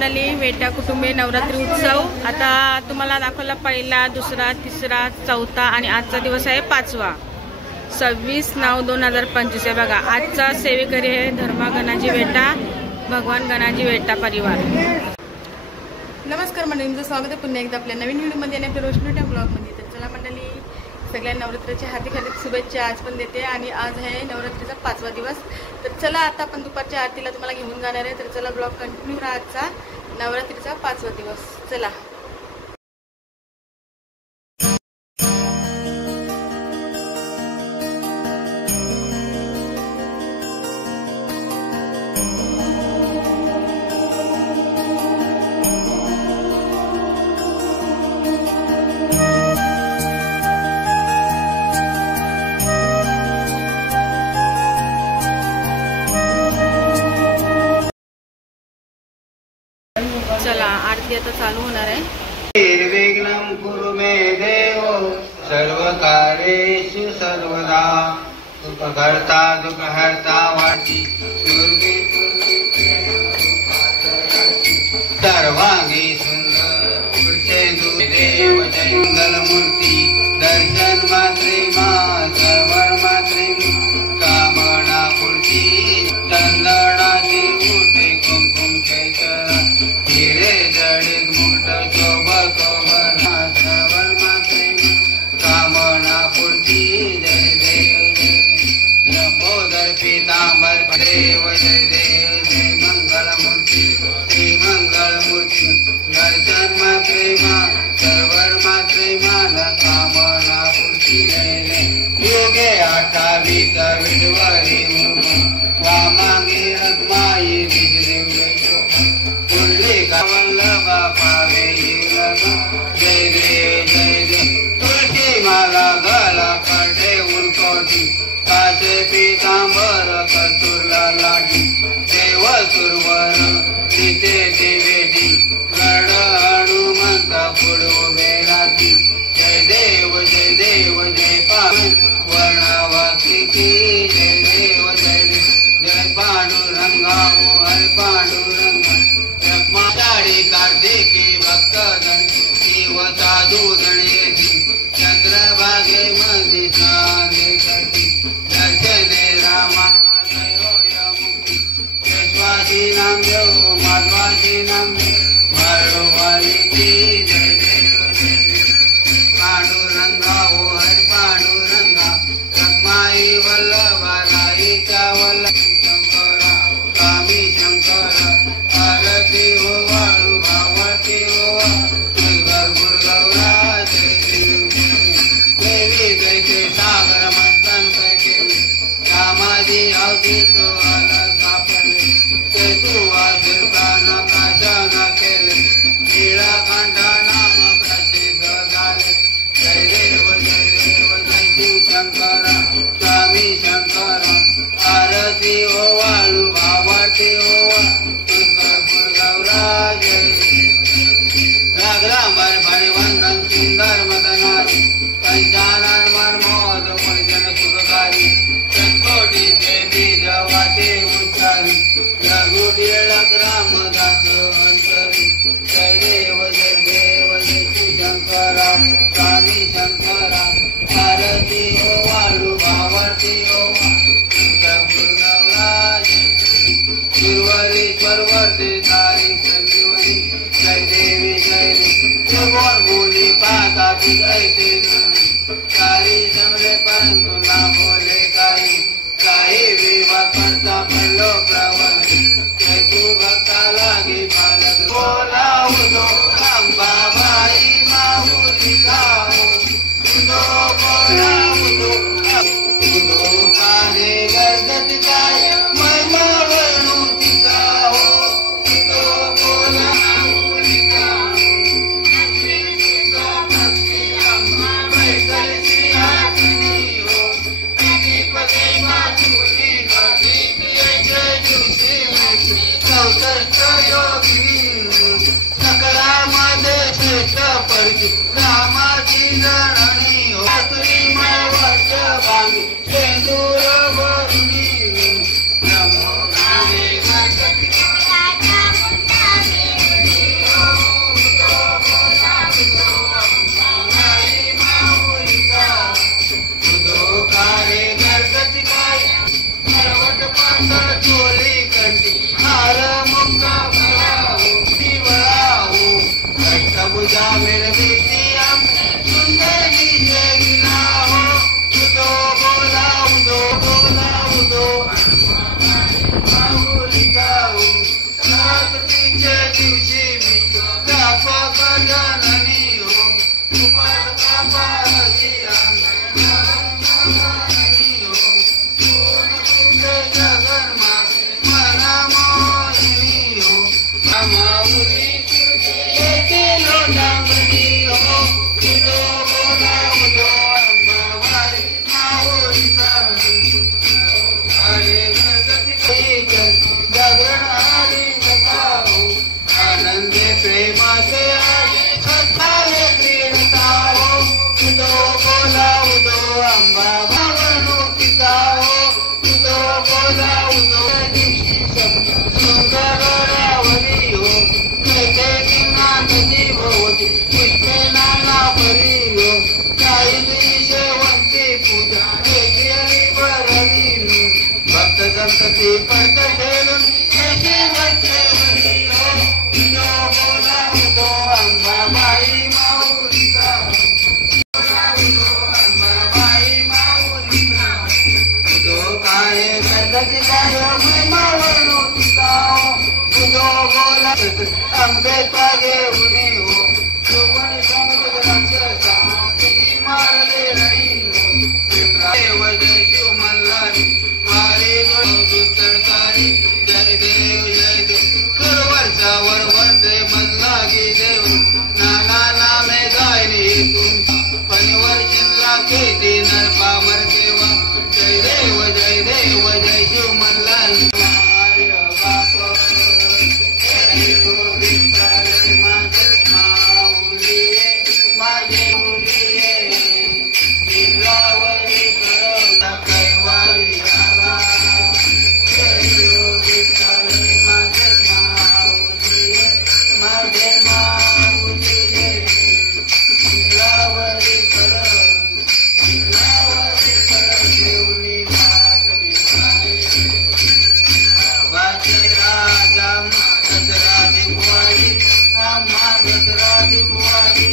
मंडळी, वेटा कुटुंबे नवरात्री उत्सव आता तुम्हाला दाखवला पहिला, दुसरा, तिसरा, चौथा आणि आजचा दिवस आहे 5वा 26/9/2025 आहे बघा। आजचा सेवेकरी आहे धर्मा गणाजी वेटा, भगवान गणाजी वेटा परिवार। नमस्कार मंडळींचं स्वागत आहे पुन्हा एकदा आपल्या नवीन व्हिडिओमध्ये आणि आपल्या रोशनी ब्लॉगमध्ये। तर चला मंडळी, सगळ्या नवरात्रीच्या हार्दिक शुभेच्छा आज पण देते आणि आज आहे नवरात्रीचा 5वा दिवस। तर चला आता आपण दुपारच्या आरतीला तुम्हाला घेऊन जाणार आहे। तर चला ब्लॉग कंटिन्यू राहा। आजचा नवरात्रीचा 5वा दिवस, चला। चला आरती आता चालू होणार आहे। निर्विघ्नं कुरु मे देव सर्वकार्येषु सर्वदा, सुखकर्ता दुःखहर्ता वाची दुर्गे सर्वांगी सुंदर पुढचे देव जय मंगलमूर्ती दर्शन मात्रे मा सर्वर मात्रे कामना पूर्ती चंदनाची मूर्ती कुंकुम केशर हिरे जडित मुकुट शोभत सर्वर मात्रे कामना पूर्ती जय देव लंबोदर पीतांबर देव जय देव जय मंगलमूर्ती श्री मंगलमूर्ती दर्शन मात्रे मा सर्वर मात्रे मान कामना पूर्ती जय देव योगे 28 विडवरी वामांगी रत्माई पुंडलिका वल्लभा पावे जय देव जय देव तुलसी माला गला कंठे उनकोटी कासे पीतांबर कस्तुरला लाटी देव सुरवर सीते देवेटी गड हनुमंत पुढो वेलाती जय देव जय पावन वर्णावासी की जय देव जय पांडुरंगा ओ हर पांडुरंगा माताडी कार्तिकी भक्त जन शिव साधू जन येती चंद्रभागे मध्ये चांदे करती दर्शने रामा मुक्ती केशवासी नाम देव माधवासी नाम देव माळवाली की जय देव पांडुरंगा ओ हर पांडुरंगा रखमाई वल्लभा राईच्या वल्लभ शंकरा कामी शंकर आरती हो वाळू भावती हो गुरुगौरा देवी जैसे सागर मंथन केले कामादी अवधी तो सापडले ते तू आशीर्वाद प्राशन केले नीळकंठ नाम प्रसिद्ध झाले जय देव जय शिव शंकर स्वामी शंकर आरती हो वाळू भावती हो रागरांबर भणिवंदन सुंदर मदनारी पंचानन मनमोहन परिजन सुखकारी चकोटी देवी जवाते उच्चारी रघुदीळक रामदास अंतरी जय देव जय शंकरा स्वामी शंकरा आरती हो वाळू भावती हो गुरुवरीश्वर वर्ते तारी संजीवनी जय देवी जय देव बोली पाता ऐसे सारी जमले परंतु ना बोले काही विवाह करता पडलो प्रवर जय तू भक्ता लागी पालक बोलावतो अंबाबाई माऊली गाओ तुझो बोलावतो तुझो काने गर्दत काय महिमा वर्णुती गाओ तुझो बोलावली गाओ सकलामध्ये श्रेष्ठ परजू रामाची जननी हो तुरी पूजा मेरे बेटी हम सुंदर नीचे गिना हो उदो बोला उदो बोला उदो माऊलीचा हो रात्रीच्या दिवशी मी कापा गजाननी हो उपास कापा हसी गजाननी हो पूर्ण तुझे जगन्मा मना मोहिनी हो माऊली येते लोटांगणी हो उदो बोला उदो अंबाबाई माऊलीचा अरे गणपती जागरण हरी कथा हो आनंदे प्रेमाचे श्रद्धाले क्रीडता हो उदो बोला उदो अंबाबा वर्णुकीचा हो उदो बोला उदो दिवशी सुंदर रावली हो कैते किंनाथी भवती पुष्पे नाना परी हो काही शेवंती पूजा केली बरवी भक्त संतती पडत ठेवून येते वैष्णवी हो उदो बोला उदो अंबाबाई माऊलीचा उदो अंबाबाई माऊलीचा उदो काय पद्धती काय महिमा वर्णुकीचा हो उदो बोला अंबेचा घेऊन हो सुगुण समृद्ध राक्षसा किती मारले रणी हो देव जय शिव मल्हारी वारी सरकारी जय देव कर वर्षावर वर्धे मल्हारी देव नाना नामे गायनी तुम परिवर्षणला केली नर पामर केव्हा जय देव जय शिव मल्हारी माझे मुली जिल्हावरी करवला कैवारी आला माझे माऊली जिल्हावरी करवली वाचे राजा दसरा दिवाळी आम्हा दसरा दिवाळी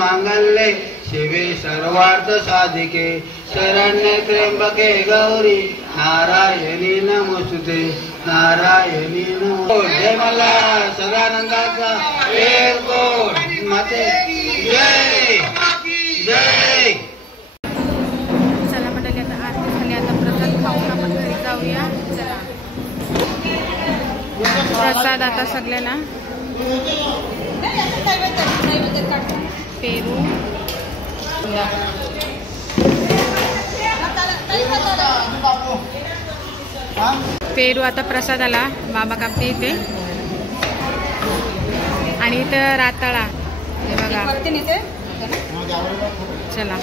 मांगल्ये शिवे सर्वार्थ साधिके शरण्ये त्र्यंबके गौरी नारायणी नमोस्तुते नारायणी नमो जय मला सदानंदाचा एअरपोर्ट माते जय जय. चला मंडळी आता आरती झाली आता प्रसाद खाऊन आपण घरी जाऊया. चला प्रसाद आता सगळ्यांना पेरू पेरू आता प्रसादाला बाबा कापते इथे आणि इथं राताळा हे बघा. चला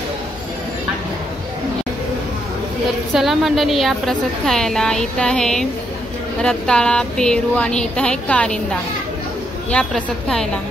तर चला मंडळी या प्रसाद खायला. इथं आहे रताळा पेरू आणि इथं आहे कारिंदा. या प्रसाद खायला.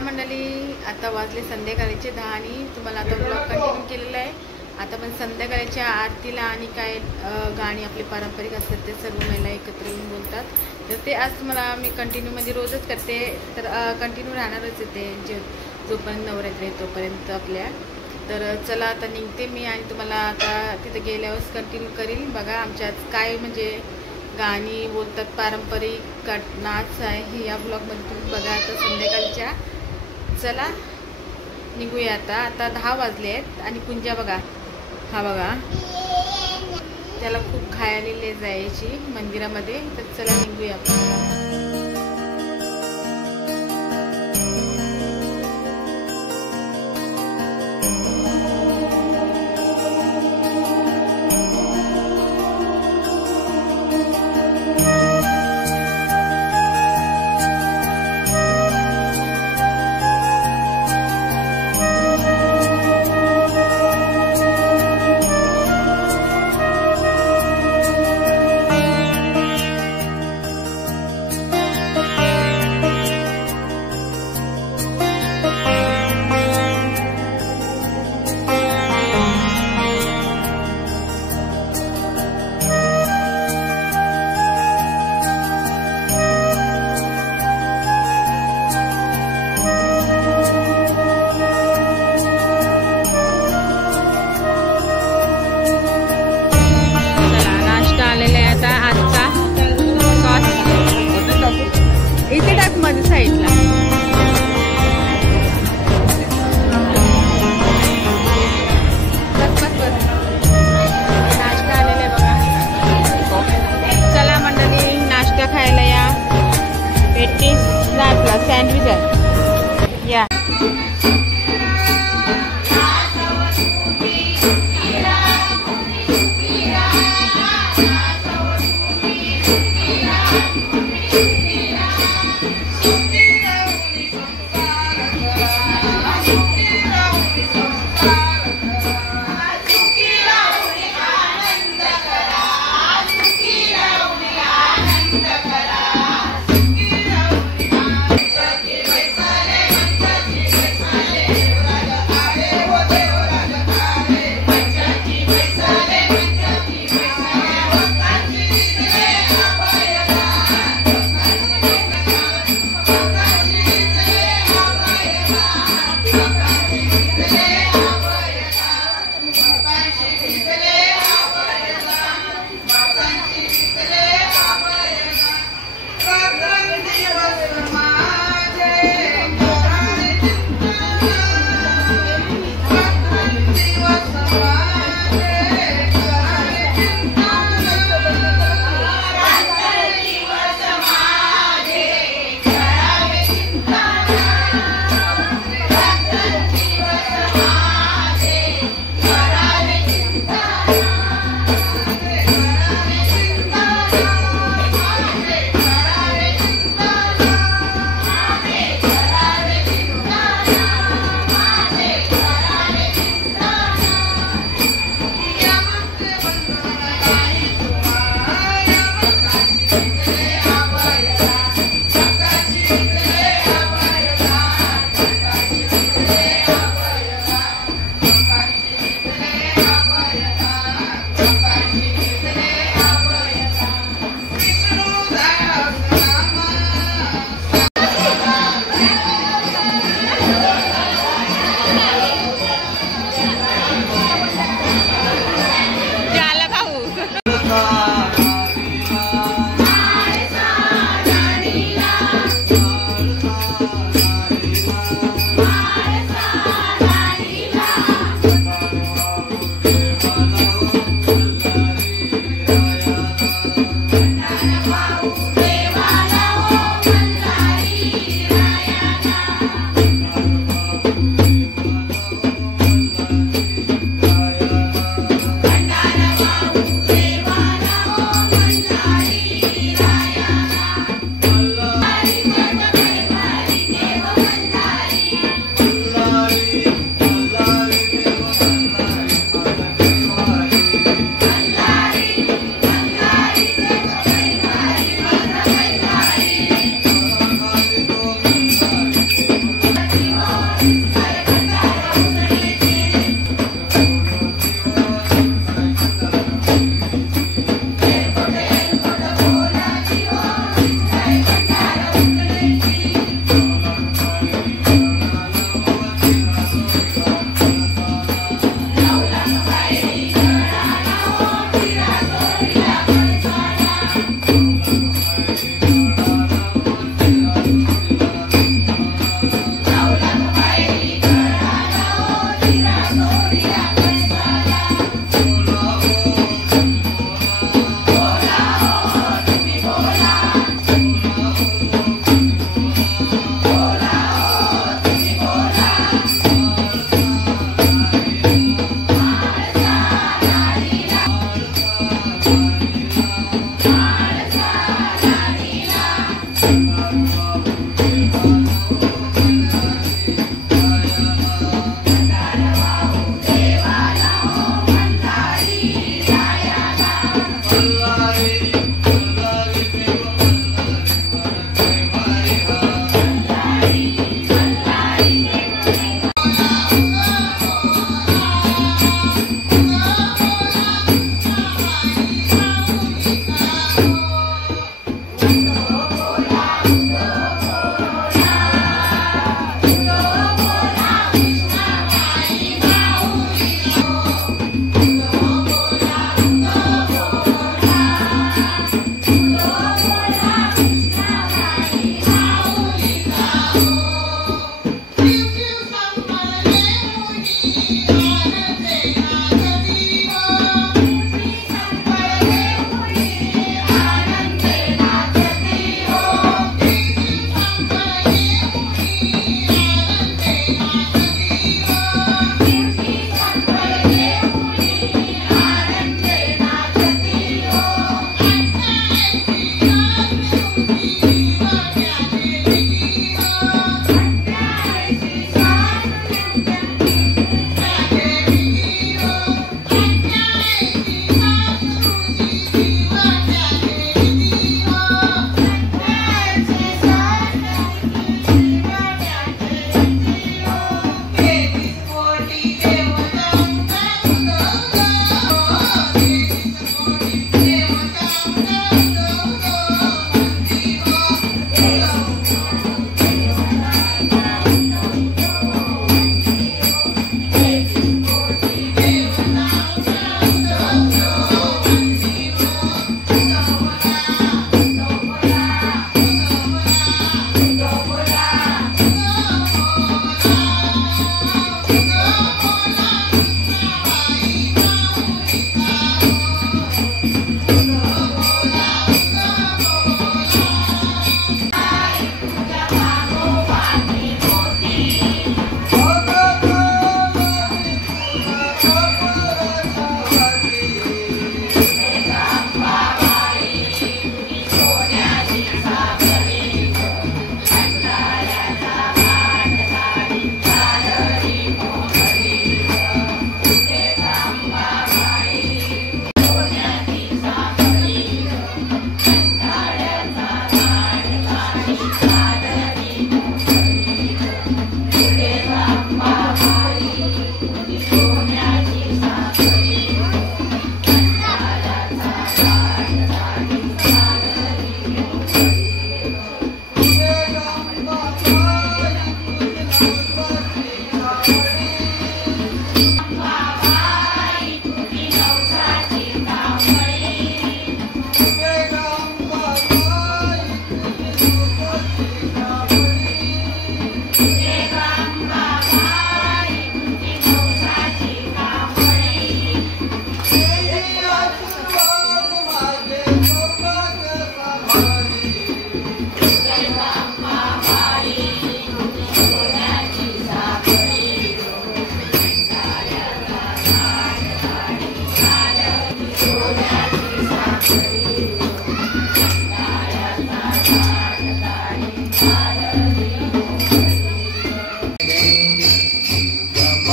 चला मंडळी, आता वाजले संध्याकाळचे 10 आणि तुम्हाला आता ब्लॉग कंटिन्यू केलेला आहे. आता पण संध्याकाळच्या आरतीला आणि काय गाणी आपले पारंपरिक असतात ते सर्व महिला एकत्र येऊन बोलतात. तर ते आज तुम्हाला मी कंटिन्यू म्हणजे रोजच करते, तर कंटिन्यू राहणारच येते जोपर्यंत नवरात्री आहे तोपर्यंत आपल्या. तर चला आता निघते मी आणि तुम्हाला आता तिथे गेल्यावर कंटिन्यू करील. बघा आमच्यात काय म्हणजे गाणी बोलतात, पारंपरिक नाच आहे हे या ब्लॉगमध्ये तुम्ही बघा आता संध्याकाळच्या. चला निघूया आता 10 वाजले आहेत आणि कुंजा बघा, हा बघा त्याला खूप खायला जायची मंदिरामध्ये. तर चला निघूया आपण. इथे टाक मध्ये साईडला. बस बस बस नाश्ता आलेला आहे बघा. चला मंडळी नाश्ता खायला या. पेटीस आपला सँडविच आहे या.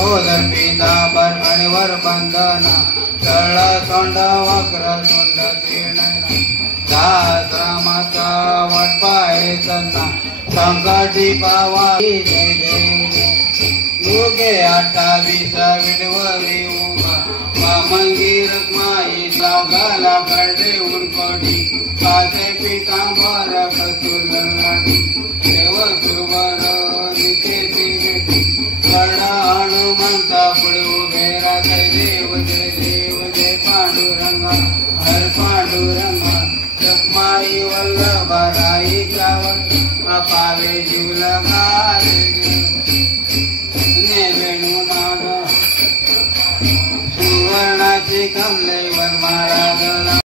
अगोदर पितांबर आणि वर बंधना तळ तोंड वक्र तोंड त्रिनयना सहस्रामाचा वटपाय सन्ना संकटी पावाई जय देव युगे 28 विडवली उमा मामंगी रखमाई सावगाला करडे उरपडी पाचे पितांबर कस्तुरगल्लाटी देव सुरवर नितेची बेटी कर्णा हनुमंता पुढे उभे राहते देव जय पांडुरंगा हर पांडुरंगा रखमाई वल्लभा राई चावल पावे जीवला गारे वेणू माग सुवर्णाची कमले वनमाळा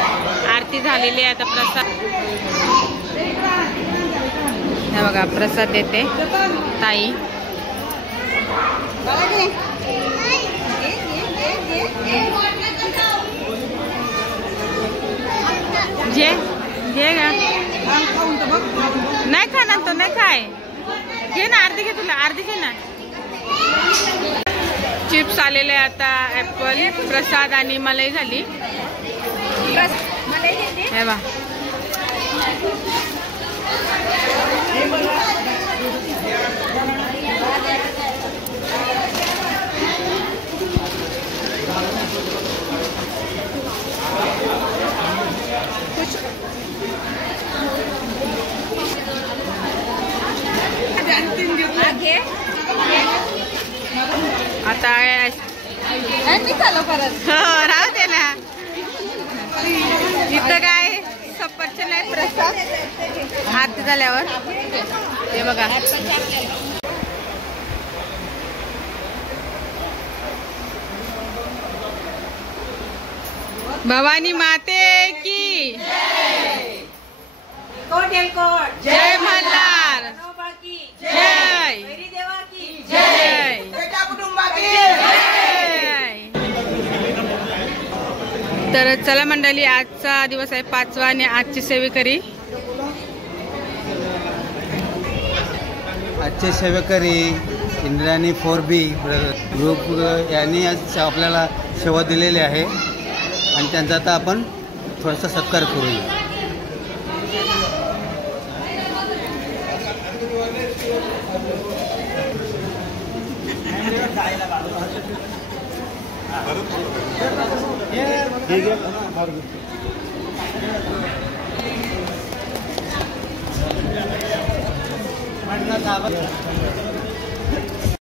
आरती झालेली आहे आता प्रसाद हे बघा प्रसाद देते ताई जे घे गा नाही खाणार तो नाही खाय घे ना अर्धी घे तुला अर्धी घे ना चिप्स आलेले आता ऍपल प्रसाद आणि मलाई झाली हे बा आता राहू दे ना इथं काय सफरचंद आहे प्रसाद आरती झाल्यावर हे बघा भवानी माते की जय मल्हार जय जय तर चला मंडळी आजचा दिवस आहे 5वा आणि आजची सेवेकरी आजचे सेवेकरी इंद्रायणी 4B ग्रुप यांनी आज आपल्याला सेवा दिलेली आहे आणि त्यांचा आता आपण थोडासा सत्कार करूया. ठीक आहे